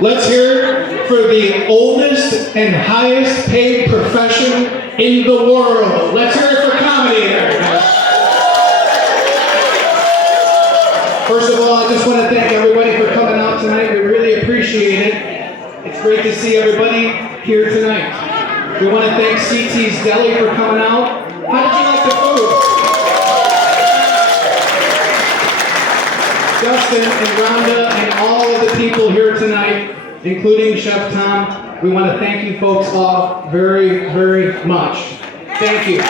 Let's hear it for the oldest and highest paid profession in the world. Let's hear it for comedy there, guys. First of all, I just want to thank everybody for coming out tonight. We really appreciate it. It's great to see everybody here tonight. We want to thank CT's Deli for coming out. How did you like the food? Justin and Rhonda and all of the people here tonight, including Chef Tom, we want to thank you folks all very, very much. Thank you.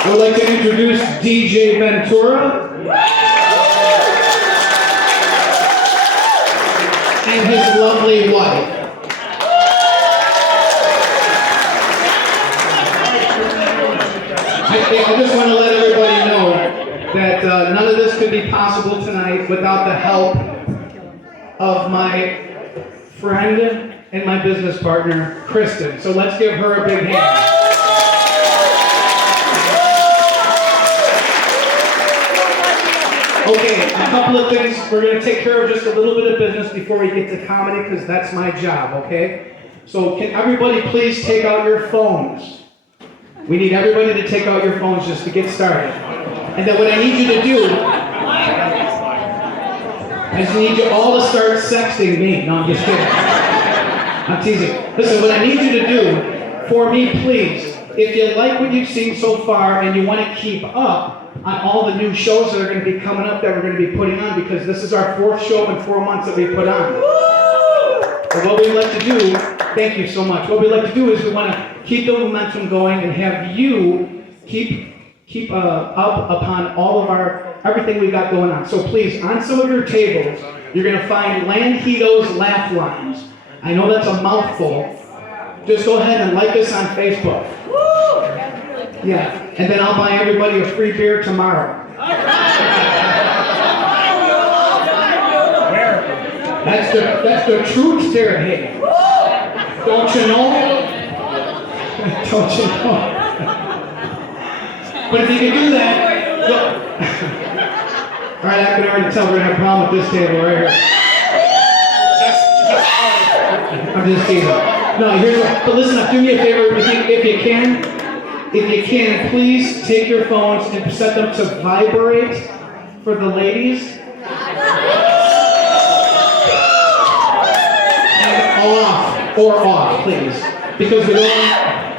I would like to introduce DJ Ventura and his lovely wife. I just want to let everybody know that none of this could be possible tonight without the help of my friend and my business partner, Kristen. So let's give her a big hand. Okay, a couple of things. We're going to take care of just a little bit of business before we get to comedy, because that's my job, okay? So can everybody please take out your phones? We need everybody to take out your phones just to get started. And then what I need you to do, I just need you all to start sexting me. No, I'm just kidding. I'm teasing. Listen, what I need you to do, for me, please, if you like what you've seen so far and you want to keep up on all the new shows that are going to be coming up that we're going to be putting on, because this is our 4th show in 4 months that we put on. So what we'd like to do, thank you so much. What we'd like to do is we want to keep the momentum going and have you keep up upon all of everything we got going on. So please, on some of your tables, you're going to find Lanhito's Laugh Lines. I know that's a mouthful. Just go ahead and like us on Facebook. Yeah, and then I'll buy everybody a free beer tomorrow. That's the truth there, hey. Don't you know? Don't you know? But if you can do that, look. All right, I can already tell we're gonna have a problem with this table right here. I'm just teasing. No, here's what. But listen, do me a favor, if you can, please take your phones and set them to vibrate for the ladies. And off, please, because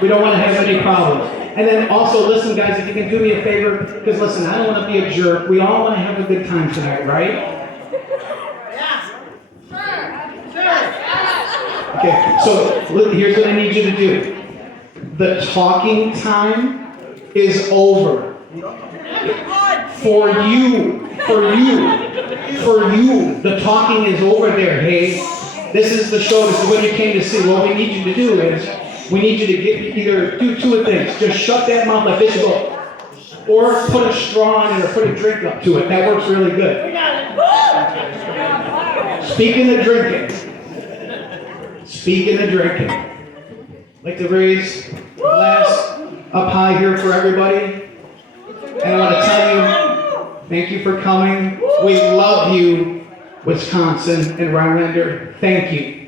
we don't want to have any problems. And then also, listen, guys, if you can do me a favor, because listen, I don't want to be a jerk. We all want to have a good time tonight, right? Yeah. Okay, so here's what I need you to do. The talking time is over. For you. The talking is over there, hey. This is the show. This is what you came to see. What we need you to do is, we need you to either do 2 things. Just shut that mouth like this, or put a straw in it or put a drink up to it. That works really good. Speaking of drinking, I'd like to raise a glass up high here for everybody. And I want to tell you, thank you for coming. We love you, Wisconsin and Rhinelander. Thank you.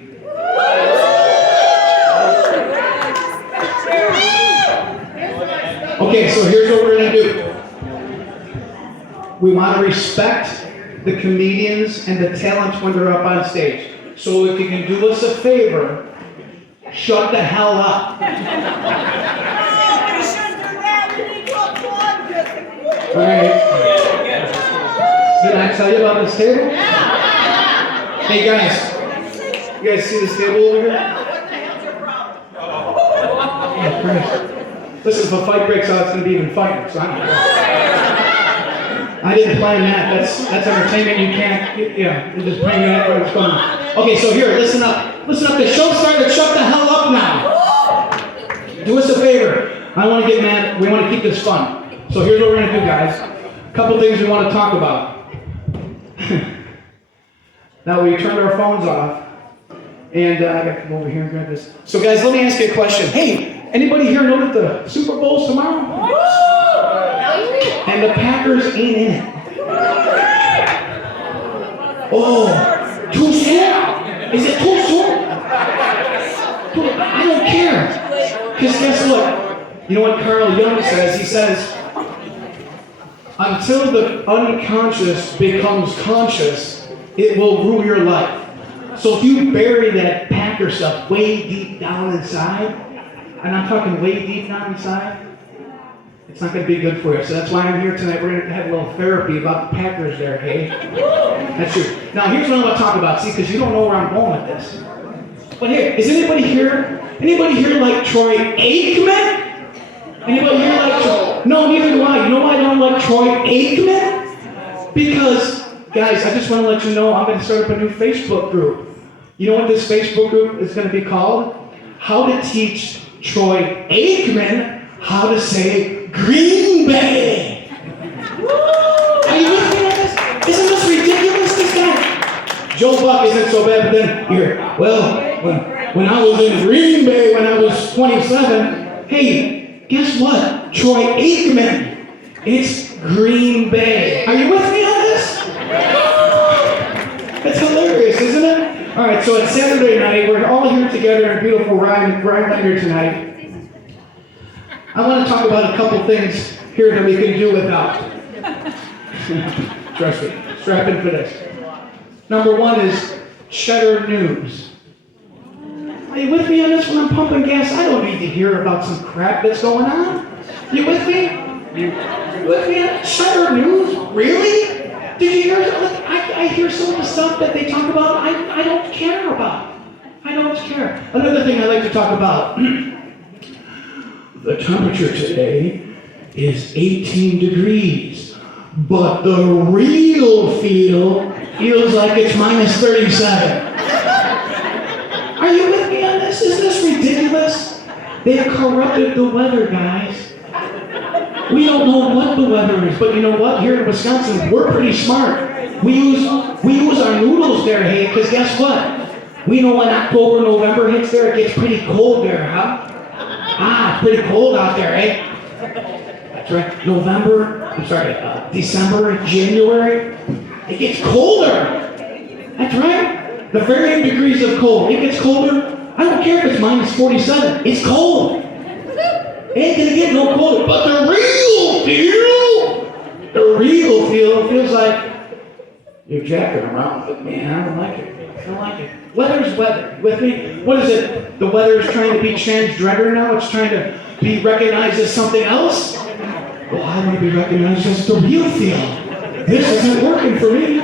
Okay, so here's what we're going to do. We want to respect the comedians and the talents when they're up on stage. So if you can do us a favor, shut the hell up. Alright. Did I tell you about this table? Hey guys, you guys see this table over here? Oh, Christ. Listen, if a fight breaks out, it's going to be even fighting, so I didn't plan that. That's entertainment. You can't, you're just playing that what's going on. Okay, so here, listen up. Listen up. The show started. Shut the hell up now. Do us a favor. I don't want to get mad. We want to keep this fun. So here's what we're going to do, guys. A couple things we want to talk about. Now we turned our phones off. And I got to come over here and grab this. So guys, let me ask you a question. Hey, anybody here know that the Super Bowl's tomorrow? And the Packers ain't in it. Oh, too soon? Is it too soon? I don't care. Because guess what? You know what Carl Jung says? He says, until the unconscious becomes conscious, it will rule your life. So if you bury that Packer stuff way deep down inside, and I'm talking way deep down inside, it's not going to be good for you. So that's why I'm here tonight. We're going to have a little therapy about the Packers there, hey? That's true. Now here's what I'm going to talk about, see, because you don't know where I'm going with this. But here, is anybody here? Anybody here like Troy Aikman? Anybody here like Troy? No, neither do I. You know why I don't like Troy Aikman? Because, guys, I just want to let you know I'm going to start up a new Facebook group. You know what this Facebook group is going to be called? How to teach Troy Aikman how to say Green Bay. Are you with me on this? Isn't this ridiculous, this guy? Joe Buck isn't so bad, but then you hear, well, when I was in Green Bay when I was 27, hey, guess what? Troy Aikman. It's Green Bay. Are you with me on this? That's hilarious, isn't it? All right, so it's Saturday night. We're all here together in beautiful Rhinelander tonight. I want to talk about a couple things here that we can do without. Trust me, strap in for this. Number one is Cheddar News. Are you with me on this when I'm pumping gas? I don't need to hear about some crap that's going on. You with me? You with me on Cheddar News? Really? Did you hear that? I hear some of the stuff that they talk about, I don't care about. I don't care. Another thing I like to talk about. The temperature today is 18 degrees, but the real feel feels like it's minus 37. Are you with me on this? Isn't this ridiculous? They've corrupted the weather, guys. We don't know what the weather is, but you know what? Here in Wisconsin, we're pretty smart. We use our noodles there, hey, because guess what? We know when October, November hits there, it gets pretty cold there, huh? It's pretty cold out there, eh? That's right. December, January, it gets colder. That's right. The varying degrees of cold. It gets colder. I don't care if it's minus 47. It's cold. It ain't gonna get no colder. But the real feel feels like you're jacking around with me. I don't like it. I don't like it. Weather's weather. With me? What is it? The weather is trying to be transgender now? It's trying to be recognized as something else? Well, I want to be recognized as the real feel. This isn't working for me.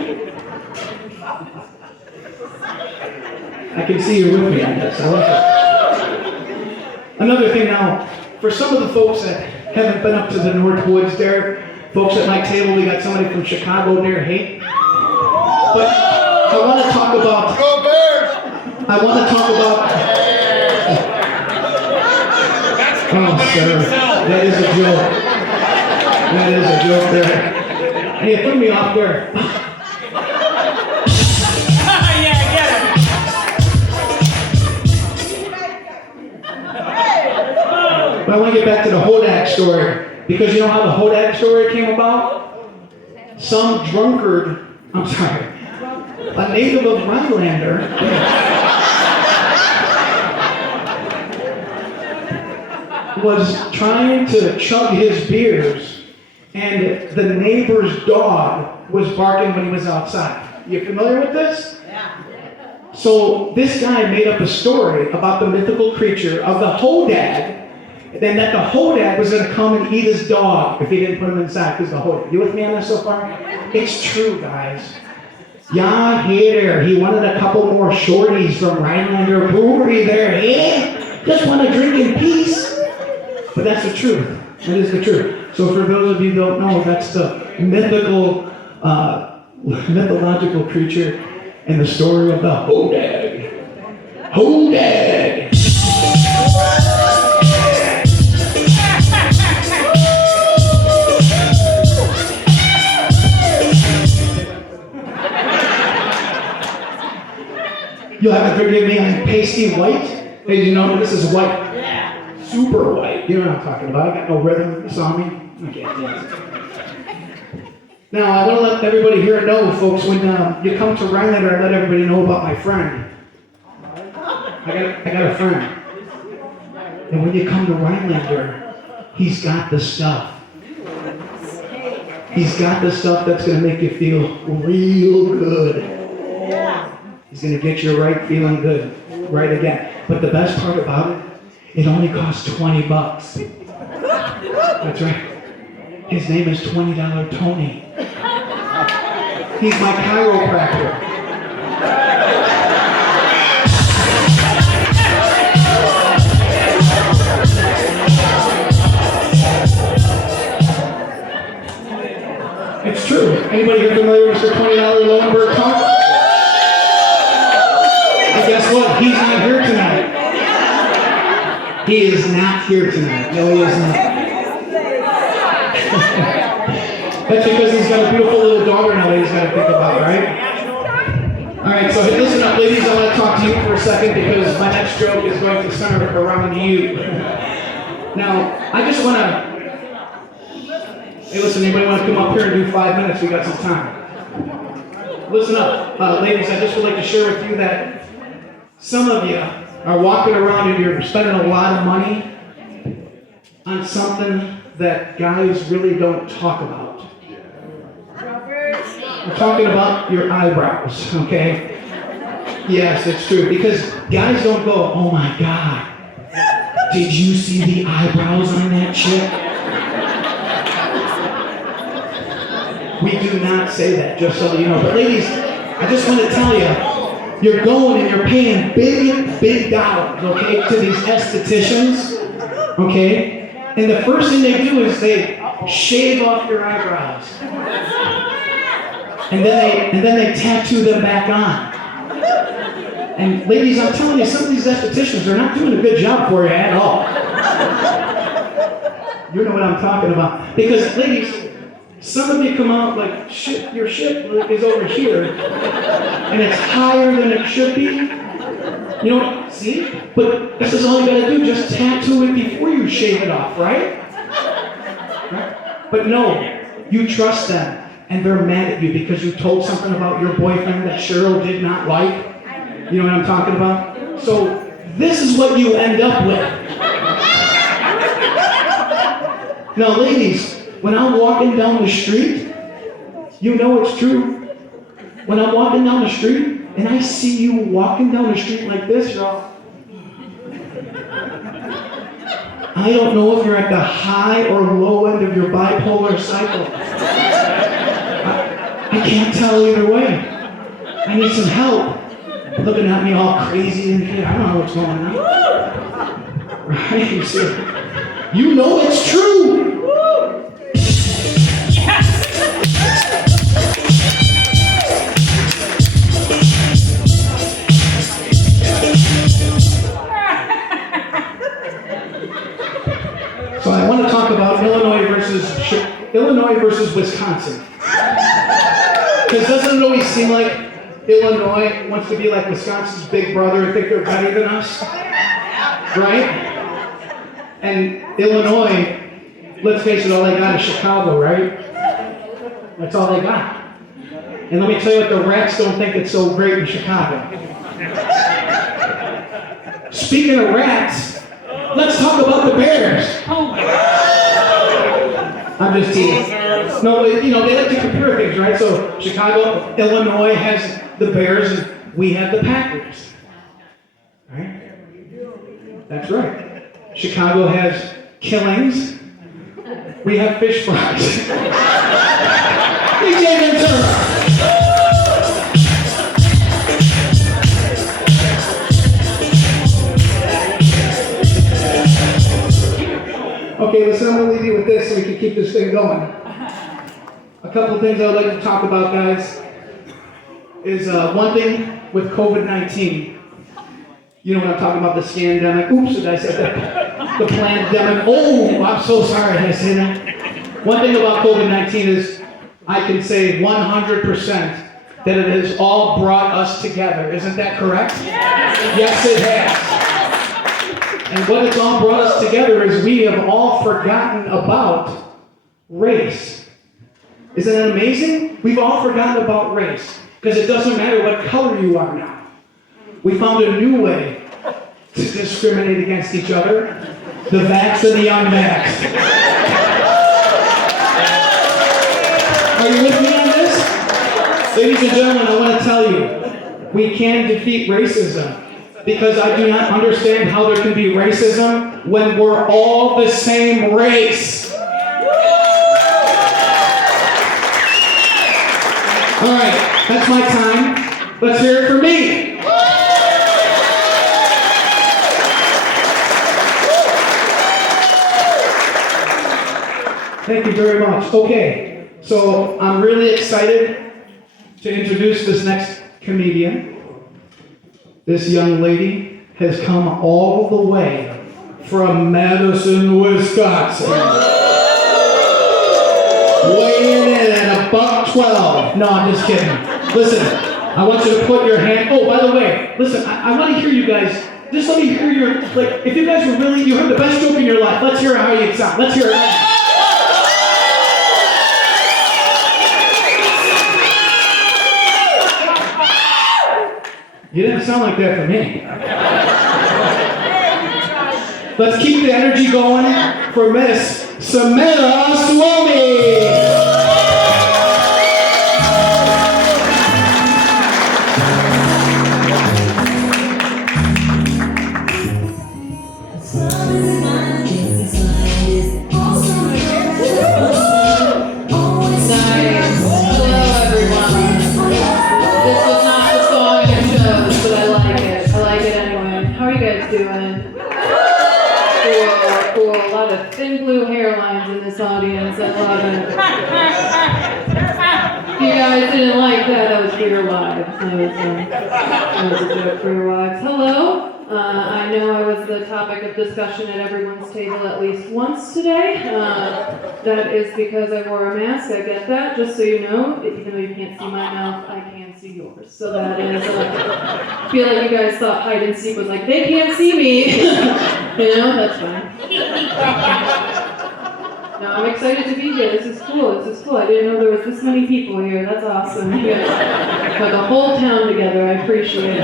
I can see you're with me on this. I like it. Another thing now, for some of the folks that haven't been up to the North Woods there, folks at my table, we got somebody from Chicago there, hey? But I want to talk about... Go Bears! I want to talk about... Oh, sir, that is a joke. That is a joke there. And you threw me off there. But I want to get back to the Hodak story, because you know how the Hodak story came about? Some drunkard, a native of Rhinelander, was trying to chug his beers, and the neighbor's dog was barking when he was outside. You familiar with this? Yeah. So this guy made up a story about the mythical creature of the Hodag, then that the Hodag was going to come and eat his dog if he didn't put him inside, because the Hodag. You with me on this so far? It's true, guys. Yeah, hey there. He wanted a couple more shorties from Rhinelander Brewery there, hey? Just want to drink in peace. But that's the truth. That is the truth. So for those of you who don't know, that's the mythological creature in the story of the Hodag. Hodag! You'll have to forgive me, I'm pasty white. Hey, you know, this is white. Super white. You know what I'm talking about. I got no rhythm. You saw me? I can't dance. Now, I want to let everybody here know, folks, when you come to Rhinelander, I let everybody know about my friend. I got a friend. And when you come to Rhinelander, he's got the stuff. He's got the stuff that's going to make you feel real good. He's going to get you right feeling good, right again. But the best part about it, it only costs $20. That's right. His name is $20 Tony. He's my chiropractor. It's true. Anybody here familiar with Mr. $20 Lowenberg talk? And guess what? He's not here tonight. He is not here tonight. No, he is not. That's because he's got a beautiful little daughter now that he's got to think about, right? All right, so listen up, ladies. I want to talk to you for a second because my next joke is going to center around you. Now, I just want to... Hey, listen, anybody want to come up here and do 5 minutes? We got some time. Listen up, ladies. I just would like to share with you that some of you are walking around and you're spending a lot of money on something that guys really don't talk about. We're talking about your eyebrows, okay? Yes, it's true. Because guys don't go, oh my God, did you see the eyebrows on that chick? We do not say that, just so you know. But ladies, I just want to tell you, you're going and you're paying big dollars, okay, to these estheticians, okay? And the first thing they do is they shave off your eyebrows. And then they tattoo them back on. And ladies, I'm telling you, some of these estheticians are not doing a good job for you at all. You know what I'm talking about. Because ladies, some of you come out like, shit, your shit is over here, and it's higher than it should be. You know, see? But this is all you gotta do, just tattoo it before you shave it off, right? Right? But no, you trust them, and they're mad at you because you told something about your boyfriend that Cheryl did not like. You know what I'm talking about? So, this is what you end up with. Now, ladies, when I'm walking down the street, you know it's true. When I'm walking down the street and I see you walking down the street like this, y'all, I don't know if you're at the high or low end of your bipolar cycle. I can't tell either way. I need some help. Looking at me all crazy and shit. I don't know what's going on. Right? You know it's true. So I want to talk about Illinois versus Wisconsin. Because doesn't it always seem like Illinois wants to be like Wisconsin's big brother and think they're better than us? Right? And Illinois, let's face it, all they got is Chicago, right? That's all they got. And let me tell you what, the rats don't think it's so great in Chicago. Speaking of rats, let's talk about the Bears. Oh my God. I'm just teasing. No, you know, they like to compare things, right? So Chicago, Illinois has the Bears, and we have the Packers. Right? That's right. Chicago has Killings. We have fish fries. DJ Ventura. Okay, listen, I'm going to leave you with this so we can keep this thing going. A couple of things I would like to talk about, guys, is one thing with COVID-19. You know what I'm talking about, the scandemic. Oops, did I say that? The pandemic. Oh, I'm so sorry, did I say that? One thing about COVID-19 is I can say 100% that it has all brought us together. Isn't that correct? Yes, it has. And what it's all brought us together is we have all forgotten about race. Isn't that amazing? We've all forgotten about race because it doesn't matter what color you are now. We found a new way to discriminate against each other. The vax and the unvaxxed. Are you with me on this? Ladies and gentlemen, I want to tell you, we can defeat racism because I do not understand how there can be racism when we're all the same race. All right, that's my time. Let's hear it for me. Thank you very much. Okay, so I'm really excited to introduce this next comedian. This young lady has come all the way from Madison, Wisconsin. Weighing in at $112. No, I'm just kidding. Listen, I want you to put your hand. Oh, by the way, listen, I want to hear you guys. Just let me hear your, like, if you guys were really, you heard the best joke in your life, let's hear how you sound. Let's hear it. You didn't sound like that for me. Let's keep the energy going for Miss Samantha Suomi. Cool. A lot of thin blue hairlines in this audience. I love it. If you guys didn't like that, that was for your wives. That was a joke for your wives. Hello. I know I was the topic of discussion at everyone's table at least once today. That is because I wore a mask. I get that. Just so you know, even though you can't see my mouth, I can see yours. So that is, I feel like you guys thought hide and seek was like, they can't see me. You know, that's fine. No, I'm excited to be here. This is cool. I didn't know there was this many people here. That's awesome. You guys got the whole town together. I appreciate it.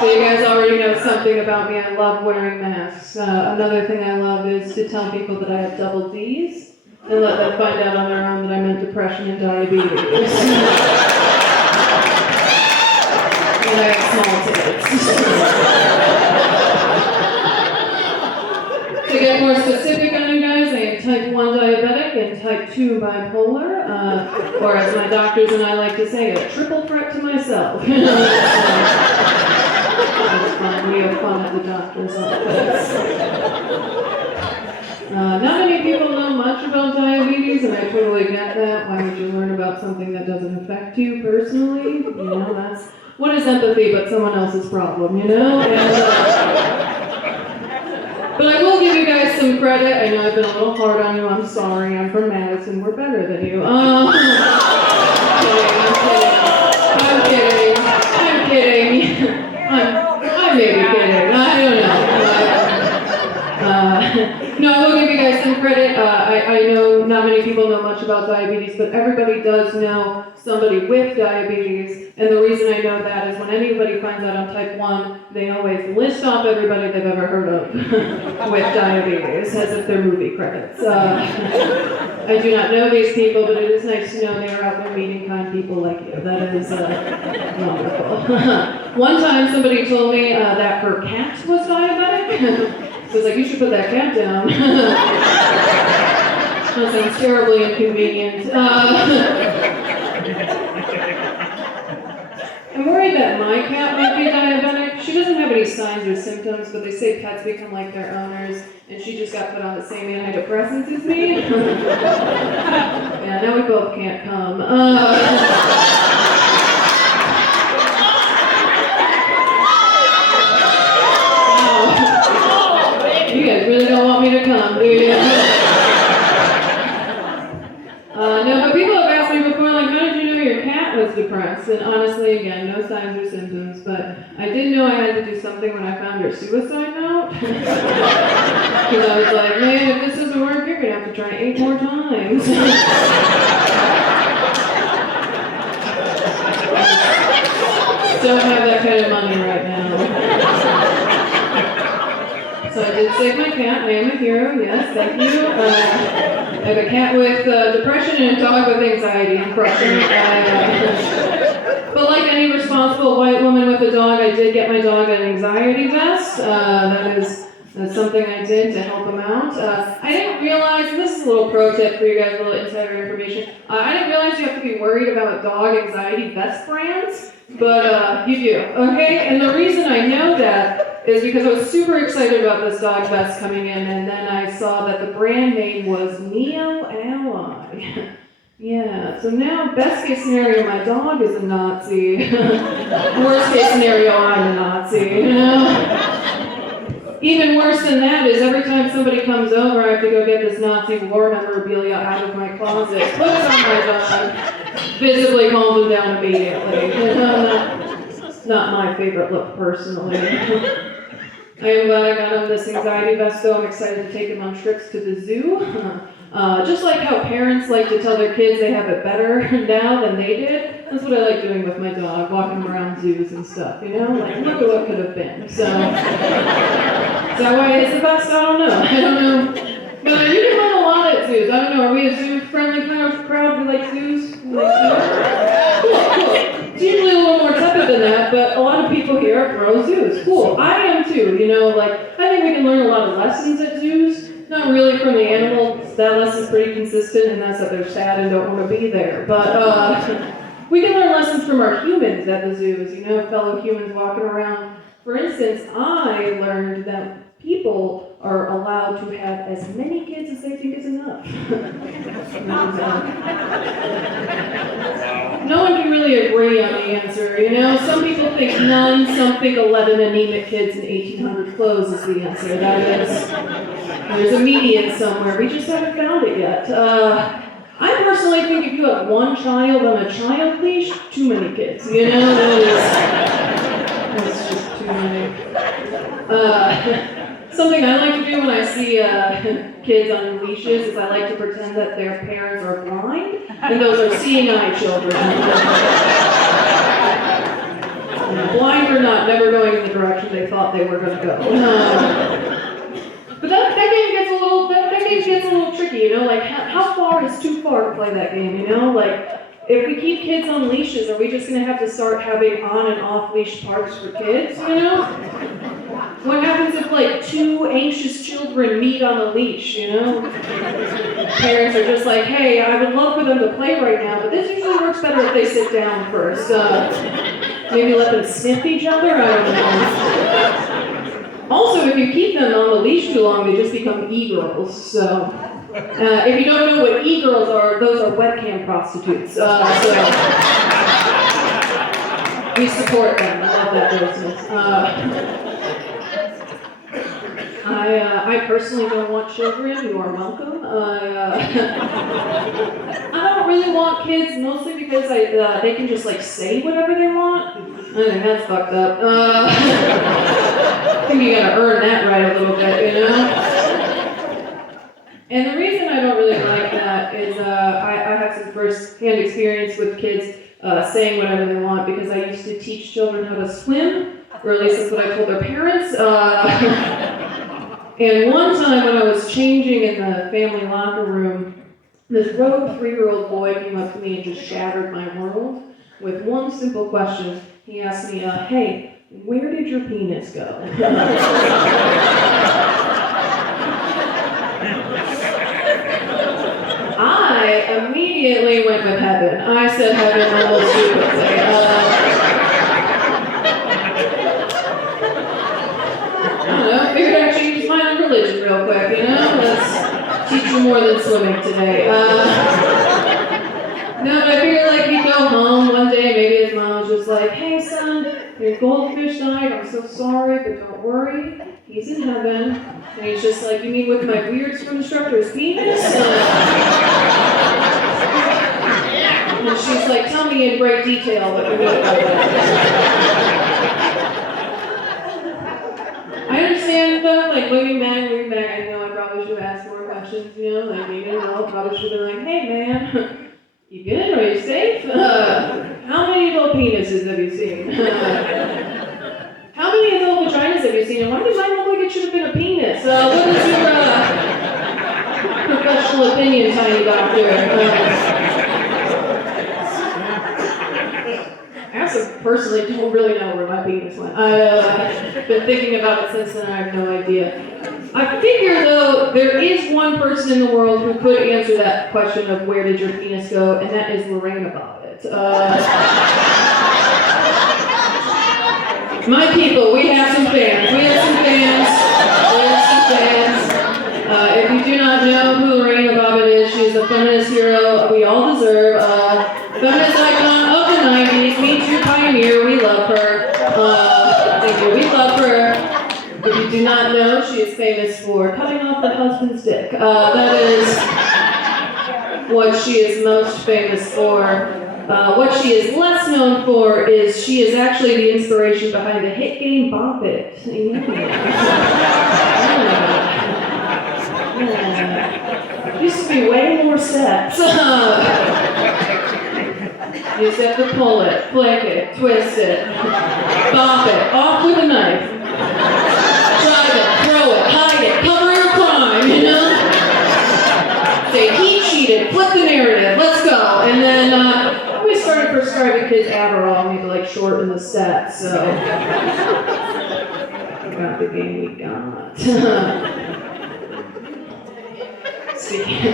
So you guys already know something about me. I love wearing masks. Another thing I love is to tell people that I have double D's and let them find out on their own that I meant depression and diabetes. And I have small tits. To get more specific on you guys, I am type 1 diabetic and type 2 bipolar, or as my doctors and I like to say, a triple threat to myself. That's fun. We have fun at the doctor's office. Not many people know much about diabetes, and I totally get that. Why would you learn about something that doesn't affect you personally? You know, that's what is empathy but someone else's problem, you know? But I will give you guys some credit. I know I've been a little hard on you. I'm sorry. I'm from Madison. We're better than you. I'm kidding. I may be kidding. I don't know. No, I will give you guys some credit. I know not many people know much about diabetes, but everybody does know somebody with diabetes. And the reason I know that is when anybody finds out I'm type 1, they always list off everybody they've ever heard of with diabetes, as if they're movie credits. I do not know these people, but it is nice to know they are out there meeting kind people like you. That is wonderful. One time somebody told me that her cat was diabetic. So I was like, you should put that cat down. That sounds terribly inconvenient. I'm worried that my cat might be diabetic. She doesn't have any signs or symptoms, but they say pets become like their owners, and she just got put on the same antidepressants as me. Yeah, now we both can't come. You guys really don't want me to come, do you? No, but people have asked me before, like, how did you know your cat cat was depressed, and honestly, again, no signs or symptoms, but I did know I had to do something when I found her suicide note. Because I was like, man, if this doesn't work, you're gonna have to try 8 more times. Don't have that kind of money right now. So I did save my cat. I am a hero. Yes, thank you. I have a cat with depression and a dog with anxiety. I'm crushing it. But like any responsible white woman with a dog, I did get my dog an anxiety vest. That's something I did to help him out. I didn't realize, and this is a little pro tip for you guys, a little insider information. I didn't realize you have to be worried about dog anxiety vest brands, but you do, okay? And the reason I know that is because I was super excited about this dog vest coming in, and then I saw that the brand name was Neo Ally. Yeah, so now best case scenario, my dog is a Nazi. Worst case scenario, I'm a Nazi, you know? Even worse than that is every time somebody comes over, I have to go get this Nazi war memorabilia out of my closet, put it on my dog, visibly calm them down immediately. Not my favorite look, personally. I am glad I got him this anxiety vest, though. I'm excited to take him on trips to the zoo. Just like how parents like to tell their kids they have it better now than they did, that's what I like doing with my dog, walking around zoos and stuff, you know? Like, look at what could have been. So, is that why it's the best? I don't know. I don't know. But you can learn a lot at zoos. I don't know, are we a zoo-friendly kind of crowd? We like zoos? We like zoos? Cool. It's usually a little more tepid than that, but a lot of people here are pro zoos. Cool. I am too, you know, like, I think we can learn a lot of lessons at zoos. Not really from the animals, that lesson's pretty consistent, and that's that they're sad and don't want to be there. But we can learn lessons from our humans at the zoos, you know, fellow humans walking around. For instance, I learned that people are allowed to have as many kids as they think is enough. No one can really agree on the answer, you know? Some people think none, some think 11 anemic kids and 1,800 clothes is the answer. That is, there's a median somewhere, we just haven't found it yet. I personally think if you have one child on a child leash, too many kids, you know? That's just too many. Something I like to do when I see kids on leashes is I like to pretend that their parents are blind, and those are seeing eye children. Blind or not, never going in the direction they thought they were going to go. But that game gets a little tricky, you know, like how far is too far to play that game, you know, like if we keep kids on leashes, are we just going to have to start having on and off leash parks for kids, you know? What happens if like 2 anxious children meet on a leash, you know? Parents are just like, hey, I would love for them to play right now, but this usually works better if they sit down first. Maybe let them sniff each other, I don't know. Also, if you keep them on the leash too long, they just become e-girls, so. If you don't know what e-girls are, those are webcam prostitutes. So we support them. I love that business. I personally don't want children. You are welcome. I don't really want kids, mostly because they can just like say whatever they want. I think that's fucked up. I think you gotta earn that right a little bit, you know? And the reason I don't really like that is I have some first-hand experience with kids saying whatever they want because I used to teach children how to swim, or at least that's what I told their parents. And one time when I was changing in the family locker room, this rogue 3-year-old boy came up to me and just shattered my world with one simple question. He asked me, hey, where did your penis go? I immediately went with heaven. I said heaven almost stupidly. I don't know, figured I'd change my own religion real quick, you know? Let's teach you more than swimming today. No, but I figured like he'd go home one day, maybe his mom was just like, hey son, your goldfish died, I'm so sorry, but don't worry, he's in heaven. And he's just like, you mean with my weird swim instructor's penis? And she's like, tell me me in great detail what you mean by that. I understand like moving back. I know I probably should have asked more questions, like, probably should have been like, hey man, you good? Are you safe? How many little penises have you seen? How many little vaginas have you seen? And why did mine look like it should have been a penis? What is your professional opinion, tiny doctor? I also personally don't really know where my penis went. I've been thinking about it since then, I have no idea. I figure, though, there is one person in the world who could answer that question of where did your penis go, and that is Lorraine Bobbitt. My people, we have some fans. If you do not know who Lorraine Bobbitt is, she's a feminist hero we all deserve. Feminist icon of the 90s, Me Too pioneer, we love her. Thank you, we love her. If you do not know, she is famous for cutting off her husband's dick. That is what she is most famous for. What she is less known for is she is actually the inspiration behind the hit game Bop It. Yeah. Used to be way more steps. You just have to pull it, flick it, twist it, bop it, off with a knife. Drive it, throw it, hide it, cover your crime, Say he cheated, flip the narrative, let's go. And then we started prescribing kids Adderall, maybe like shorten the steps, so. We got the game we got.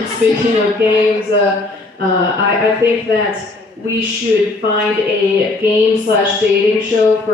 Speaking of games, I think that we should find a game/dating show for